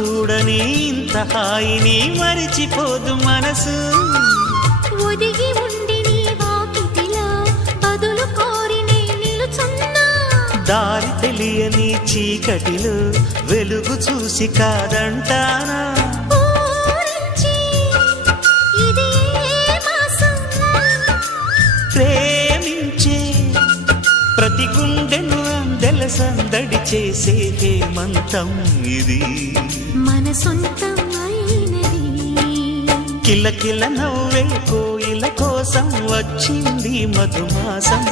చూడని ఇంత హాయిని మరిచిపోదు మనసు. ఒదిగి ఉండి నీ వాకిటిలో బదులు కోరి నే నిలుచున్నా. దారి తెలియని చీకటిలో వెలుగు చూసి కాదంటానా. ప్రేమించే ప్రతి గుండెను అందెల సందడి చేసే హేమంతం ఇది. మన సొంతం అయినది. కిలకిల నవ్వే కోయిల కోసం వచ్చింది మధుమాసం.